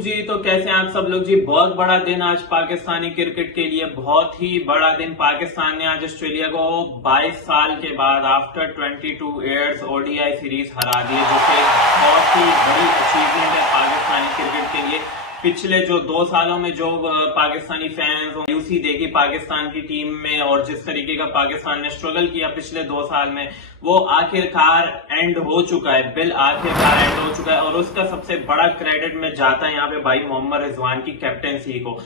जी तो कैसे हैं आप सब लोग जी। बहुत बड़ा दिन आज पाकिस्तानी क्रिकेट के लिए, बहुत ही बड़ा दिन। पाकिस्तान ने आज ऑस्ट्रेलिया को 22 साल के बाद आफ्टर 22 ईयर्स ओडीआई सीरीज हरा दी है, जो कि एक बहुत ही बड़ी अचीवमेंट है पाकिस्तानी क्रिकेट के लिए। पिछले जो 2 सालों में जो पाकिस्तानी फैंस मायूसी देखी पाकिस्तान की टीम में और जिस तरीके का पाकिस्तान ने स्ट्रगल किया पिछले 2 साल में, वो आखिरकार एंड हो चुका है। बिल आखिरकार एंड हो चुका है और उसका सबसे बड़ा क्रेडिट में जाता है यहाँ पे भाई मोहम्मद रिजवान की कैप्टेंसी को।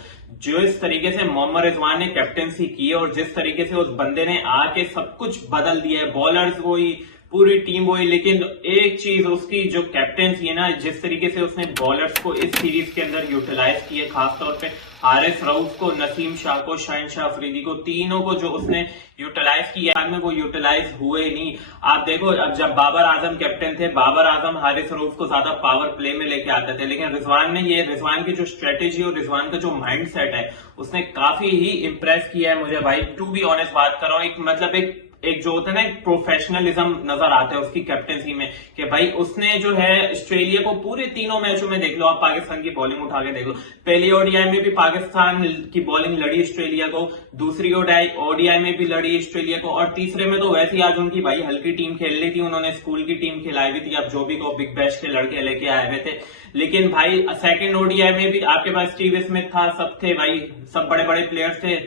जो इस तरीके से मोहम्मद रिजवान ने कैप्टेंसी की है और जिस तरीके से उस बंदे ने आके सब कुछ बदल दिया है, बॉलर्स वही, पूरी टीम वही, लेकिन एक चीज उसकी जो कैप्टेंसी है ना, जिस तरीके से उसने बॉलर्स को इस सीरीज के अंदर यूटिलाइज किए, खासतौर पे हारिस रऊफ को, नसीम शाह को, शहनशाह अफरीदी को, तीनों को जो उसने यूटिलाइज किया में वो यूटिलाइज हुए नहीं। आप देखो, अब जब बाबर आजम कैप्टन थे, बाबर आजम हारिस रऊफ को ज्यादा पावर प्ले में लेके आते थे, लेकिन रिजवान की जो स्ट्रेटेजी और रिजवान का जो माइंड सेट है, उसने काफी ही इंप्रेस किया है मुझे भाई। टू बी ऑनेस्ट बात कर रहा हूँ, एक जो होता है ना, एक प्रोफेशनलिज्म नजर आता है उसकी कैप्टेंसी में, कि भाई उसने जो है ऑस्ट्रेलिया को पूरे तीनों मैचों में देख लो, आप पाकिस्तान की बॉलिंग उठा के देख लो। पहली ओडीआई में भी पाकिस्तान की बॉलिंग लड़ी ऑस्ट्रेलिया को, दूसरी ओडीआई में भी लड़ी ऑस्ट्रेलिया को, और तीसरे में तो वैसे ही आज उनकी भाई हल्की टीम खेल रही थी, उन्होंने स्कूल की टीम खिलाई हुई थी, अब जो भी को बिग बैश के लड़के लेके आए हुए थे। लेकिन भाई सेकंड ओडीआई में भी आपके पास स्टीव स्मिथ था, सब थे भाई, सब बड़े बड़े प्लेयर्स थे,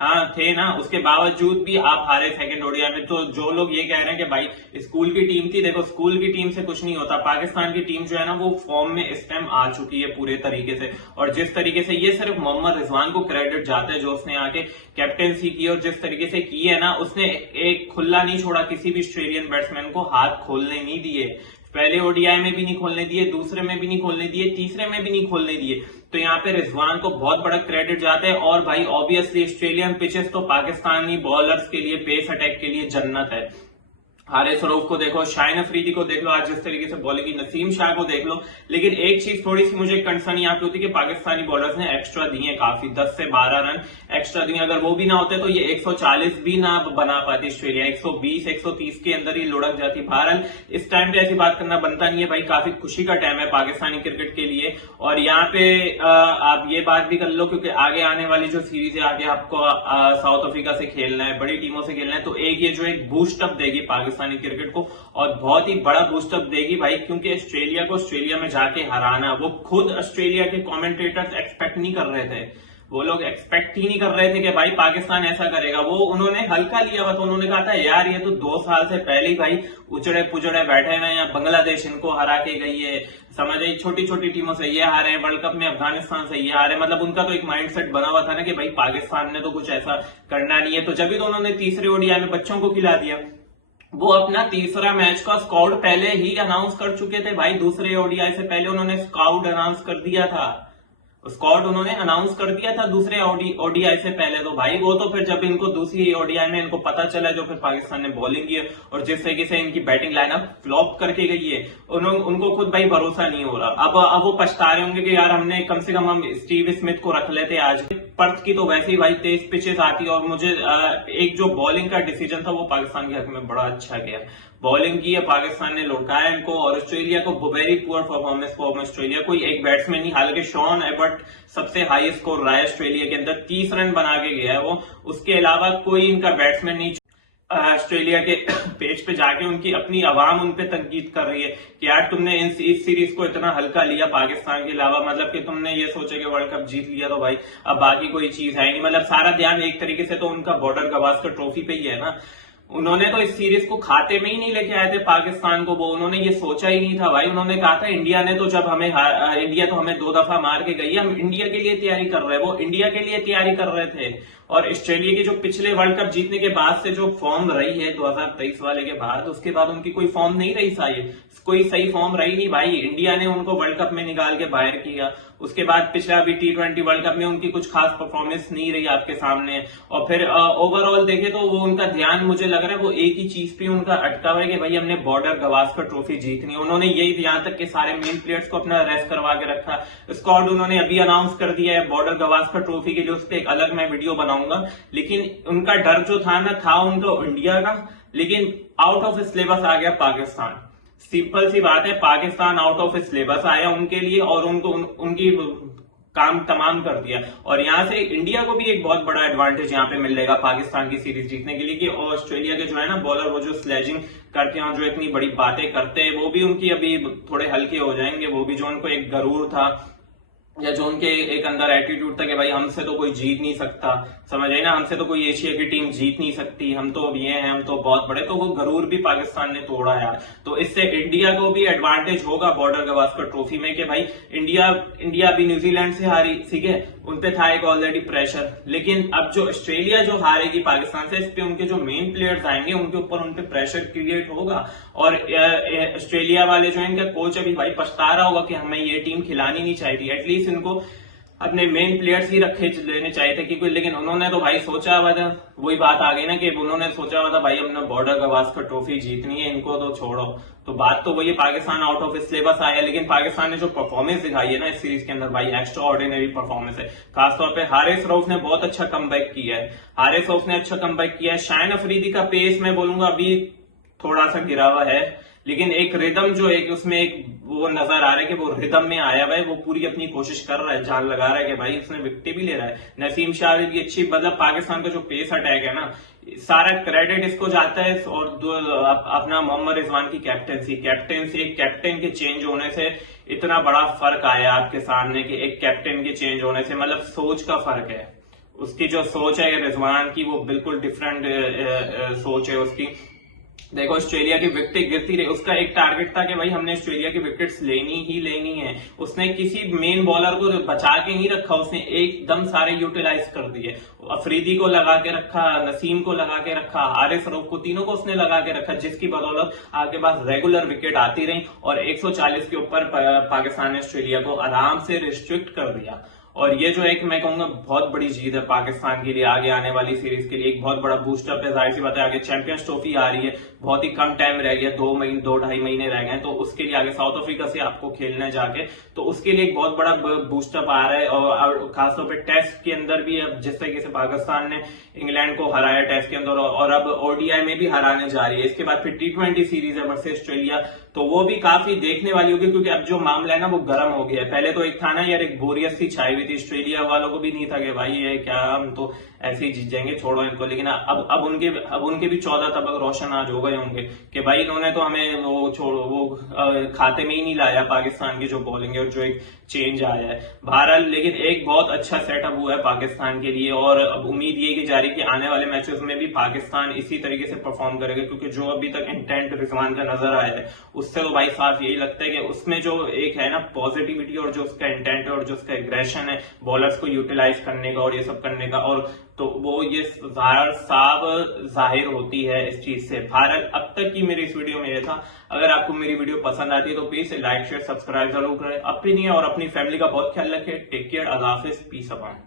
हाँ थे ना, उसके बावजूद भी आप हारे सेकंड ओडीआई में। तो जो लोग ये कह रहे हैं कि भाई स्कूल की टीम थी, देखो स्कूल की टीम से कुछ नहीं होता। पाकिस्तान की टीम जो है ना, वो फॉर्म में इस टाइम आ चुकी है पूरे तरीके से, और जिस तरीके से ये सिर्फ मोहम्मद रिजवान को क्रेडिट जाता है, जो उसने आके कैप्टेंसी की और जिस तरीके से की है ना, उसने एक खुला नहीं छोड़ा, किसी भी ऑस्ट्रेलियन बैट्समैन को हाथ खोलने नहीं दिए। पहले ओडीआई में भी नहीं खोलने दिए, दूसरे में भी नहीं खोलने दिए, तीसरे में भी नहीं खोलने दिए। तो यहाँ पे रिजवान को बहुत बड़ा क्रेडिट जाता है। और भाई ऑब्वियसली ऑस्ट्रेलियन पिचेस तो पाकिस्तानी बॉलर्स के लिए, पेस अटैक के लिए जन्नत है। हारिस रऊफ को देखो, शाहीन अफरीदी को देख लो, आज जिस तरीके से बॉलिंग की, नसीम शाह को देख लो। लेकिन एक चीज थोड़ी सी मुझे कंसर्न यहाँ पे होती है कि पाकिस्तानी बॉलर्स ने एक्स्ट्रा दिए काफी, 10 से 12 रन एक्स्ट्रा दिए। अगर वो भी ना होते तो ये 140 भी ना बना पाती ऑस्ट्रेलिया, 120 130 के अंदर ही लुढ़क जाती। बहरहाल इस टाइम पे ऐसी बात करना बनता नहीं है भाई, काफी खुशी का टाइम है पाकिस्तानी क्रिकेट के लिए। और यहाँ पे आप ये बात भी कर लो, क्योंकि आगे आने वाली जो सीरीज है, आगे आपको साउथ अफ्रीका से खेलना है, बड़ी टीमों से खेलना है, तो एक ये जो एक बूस्टअप देगी पाकिस्तानी क्रिकेट को, और बहुत ही बड़ा बूस्टअप देगी भाई, क्योंकि ऑस्ट्रेलिया को ऑस्ट्रेलिया में जाके हराना, वो खुद ऑस्ट्रेलिया के कमेंटेटर्स एक्सपेक्ट नहीं कर रहे थे। वो लोग एक्सपेक्ट ही नहीं कर रहे थे कि भाई पाकिस्तान ऐसा करेगा। वो उन्होंने हल्का लिया हुआ, तो उन्होंने कहा था यार ये तो 2 साल से पहले ही भाई उचड़े पुचड़े बैठे हुए हैं, बांग्लादेश इनको हरा के गई है, समझ आई, छोटी छोटी टीमों से ये हारे हैं, वर्ल्ड कप में अफगानिस्तान से ये हारे। मतलब उनका तो एक माइंडसेट बना हुआ था ना कि भाई पाकिस्तान ने तो कुछ ऐसा करना नहीं है। तो जब भी तो उन्होंने तीसरे ओडीआई में बच्चों को खिला दिया। वो अपना तीसरा मैच का स्क्वाड पहले ही अनाउंस कर चुके थे भाई, दूसरे ओडीआई से पहले उन्होंने स्क्वाड अनाउंस कर दिया था, स्क्वाड उन्होंने अनाउंस कर दिया था दूसरे ओडीआई से पहले। तो भाई वो तो फिर जब इनको दूसरी ओडीआई में इनको पता चला, जो फिर पाकिस्तान ने बॉलिंग की है और जिस तरीके से इनकी बैटिंग लाइनअप फ्लॉप करके गई है, उनको खुद भाई भरोसा नहीं हो रहा। अब वो पछता रहे होंगे कि यार हमने कम से कम हम स्टीव स्मिथ को रख लेते आज। पर्थ की तो वैसे ही भाई तेज पिचेस आती, और मुझे एक जो बॉलिंग का डिसीजन था वो पाकिस्तान के हक में बड़ा अच्छा गया। बॉलिंग की है पाकिस्तान ने, लौटाया इनको, और ऑस्ट्रेलिया को very poor performance for Australia. कोई एक बैट्समैन ही, हालांकि शॉन एबर्ट सबसे हाई स्कोर रहा है ऑस्ट्रेलिया के अंदर, 30 रन बना के गया है वो, उसके अलावा कोई इनका बैट्समैन नहीं। ऑस्ट्रेलिया के पेज पे जाके उनकी अपनी आवाम उन पे तनकीद कर रही है कि यार तुमने इस सीरीज को इतना हल्का लिया पाकिस्तान के अलावा, मतलब कि तुमने ये सोचा कि वर्ल्ड कप जीत लिया तो भाई अब बाकी कोई चीज है नहीं। मतलब सारा ध्यान एक तरीके से तो उनका बॉर्डर गवास्कर ट्रॉफी पे ही है ना। उन्होंने तो इस सीरीज को खाते में ही नहीं लेके आए थे पाकिस्तान को, वो उन्होंने ये सोचा ही नहीं था भाई। उन्होंने कहा था इंडिया ने तो जब इंडिया तो हमें 2 दफा मार के गई, हम इंडिया के लिए तैयारी कर रहे हैं, वो इंडिया के लिए तैयारी कर रहे थे। और ऑस्ट्रेलिया की जो पिछले वर्ल्ड कप जीतने के बाद से जो फॉर्म रही है 2023 वाले के बाद, उसके बाद उनकी कोई फॉर्म नहीं रही शायद, कोई सही फॉर्म रही नहीं भाई। इंडिया ने उनको वर्ल्ड कप में निकाल के बाहर किया, उसके बाद पिछला भी T20 वर्ल्ड कप में उनकी कुछ खास परफॉर्मेंस नहीं रही आपके सामने। और फिर ओवरऑल देखे तो वो उनका ध्यान, मुझे लग रहा है वो एक ही चीज पे उनका अटका हुआ है कि भाई हमने बॉर्डर गवास्कर ट्रॉफी जीतनी। उन्होंने यही यहाँ तक के सारे मेन प्लेयर्स को अपना रेस्ट करवा के रखा। स्क्वाड उन्होंने अभी अनाउंस कर दिया है बॉर्डर गवास्कर ट्रॉफी के लिए, उस पर एक अलग मैं वीडियो बनाऊंगा। लेकिन उनका डर जो था ना, था उनको इंडिया का, लेकिन आउट ऑफ सिलेबस आ गया पाकिस्तान। सिंपल सी बात है, पाकिस्तान आउट ऑफ सिलेबस आया उनके लिए और उनको उनकी काम तमाम कर दिया। और यहाँ से इंडिया को भी एक बहुत बड़ा एडवांटेज यहाँ पे मिलेगा पाकिस्तान की सीरीज जीतने के लिए कि ऑस्ट्रेलिया के जो है ना बॉलर, वो जो स्लेजिंग करते हैं और जो इतनी बड़ी बातें करते हैं, वो भी उनकी अभी थोड़े हल्के हो जाएंगे। वो भी जो उनको एक गरूर था या जो उनके एक अंदर एटीट्यूड था कि भाई हमसे तो कोई जीत नहीं सकता, समझ आई ना, हमसे तो कोई एशिया की टीम जीत नहीं सकती, हम तो अब ये हैं, हम तो बहुत बड़े, तो वो गरूर भी पाकिस्तान ने तोड़ा यार। तो इससे इंडिया को भी एडवांटेज होगा बॉर्डर गवास्कर ट्रॉफी में कि भाई इंडिया भी न्यूजीलैंड से हारी, ठीक है, उनपे था एक ऑलरेडी प्रेशर। लेकिन अब जो ऑस्ट्रेलिया जो हारेगी पाकिस्तान से, इस पे उनके जो मेन प्लेयर्स आएंगे उनके ऊपर उनपे प्रेशर क्रिएट होगा। और ऑस्ट्रेलिया वाले जो है, इनका कोच अभी भाई पछता रहा होगा कि हमें ये टीम खिलानी नहीं चाहिए थी, एटलीस्ट इनको अपने मेन प्लेयर्स ही रखे लेने चाहिए थे क्योंकि, लेकिन उन्होंने तो भाई सोचा हुआ था, वही बात आ गई ना कि उन्होंने सोचा हुआ था भाई हमने बॉर्डर गवास्कर ट्रॉफी जीतनी है, इनको तो छोड़ो। तो बात तो वही, पाकिस्तान आउट ऑफ सिलेबस आया, लेकिन पाकिस्तान ने जो परफॉर्मेंस दिखाई है ना इस सीरीज के अंदर भाई, एक्स्ट्रा ऑर्डिनरी परफॉर्मेंस है। खासतौर पे हारिस रऊफ ने बहुत अच्छा कमबैक किया है, हारिस रऊफ ने अच्छा कमबैक किया है। शाहिन अफरीदी का पेस मैं बोलूंगा अभी थोड़ा सा गिरा हुआ है, लेकिन एक रिदम जो एक उसमें एक वो नजर आ रहा है कि वो रिदम में आया हुआ है, वो पूरी अपनी कोशिश कर रहा है, जान लगा रहा है कि भाई उसने विकेट भी ले रहा है। नसीम शाह भी अच्छी, मतलब पाकिस्तान का जो पेस अटैक है ना, सारा क्रेडिट इसको जाता है। और अपना मोहम्मद रिजवान की कैप्टनसी, एक कैप्टन के चेंज होने से इतना बड़ा फर्क आया आपके सामने कि एक कैप्टन के चेंज होने से मतलब सोच का फर्क है, उसकी जो सोच है रिजवान की वो बिल्कुल डिफरेंट सोच है उसकी। देखो ऑस्ट्रेलिया की विकेट गिरती रही, उसका एक टारगेट था कि भाई हमने ऑस्ट्रेलिया की विकेट्स लेनी ही लेनी है। उसने किसी मेन बॉलर को बचा के नहीं रखा, उसने एकदम सारे यूटिलाइज कर दिए। अफरीदी को लगा के रखा, नसीम को लगा के रखा, हारिस रऊफ को, तीनों को उसने लगा के रखा, जिसकी बदौलत आपके पास रेगुलर विकेट आती रही और 140 के ऊपर पाकिस्तान ने ऑस्ट्रेलिया को आराम से रिस्ट्रिक्ट कर दिया। और ये जो एक मैं कहूंगा बहुत बड़ी जीत है पाकिस्तान के लिए, आगे आने वाली सीरीज के लिए एक बहुत बड़ा बूस्टअप है। जाहिर सी बात है आगे चैंपियंस ट्रॉफी आ रही है, बहुत ही कम टाइम रह गया, 2-2.5 महीने रह गए, तो उसके लिए आगे साउथ अफ्रीका से आपको खेलना है जाके, तो उसके लिए एक बहुत बड़ा बूस्टअप आ रहा है। और खासतौर पर टेस्ट के अंदर भी अब जिस तरीके से पाकिस्तान ने इंग्लैंड को हराया टेस्ट के अंदर, और अब ओडीआई में भी हराने जा रही है, इसके बाद फिर T20 सीरीज है वर्सेस ऑस्ट्रेलिया, तो वो भी काफी देखने वाली होगी क्योंकि अब जो मामला है ना वो गर्म हो गया है। पहले तो एक था ना यार, एक बोरियत सी छाई हुई थी, ऑस्ट्रेलिया वालों को भी नहीं था कि भाई ये क्या, हम तो ऐसे ही जीत जाएंगे, छोड़ो इनको। लेकिन अब उनके भी 14 तबक रोशन आज हो गए होंगे कि भाई इन्होंने तो हमें वो छोड़ो, वो खाते में ही नहीं लाया पाकिस्तान की जो बॉलिंग है और जो एक चेंज आया है बहरहाल। लेकिन एक बहुत अच्छा सेटअप हुआ है पाकिस्तान के लिए, और अब उम्मीद ये की जा रही है कि आने वाले मैचेस में भी पाकिस्तान इसी तरीके से परफॉर्म करेगा, क्योंकि जो अभी तक इंटेंट रिजवान का नजर आया है उससे तो भाई साफ यही लगता है कि उसमें जो एक है ना पॉजिटिविटी और जो उसका इंटेंट है और जो उसका एग्रेशन है बॉलर्स को यूटिलाइज करने का और ये सब करने का, और तो वो ये साफ जाहिर होती है इस चीज से। भारत अब तक की मेरी इस वीडियो में ये था, अगर आपको मेरी वीडियो पसंद आती है तो प्लीज लाइक शेयर सब्सक्राइब जरूर करें, अपनी और अपनी फैमिली का बहुत ख्याल रखें। टेक केयर, अल्लाह हाफिज, पीस अपॉन।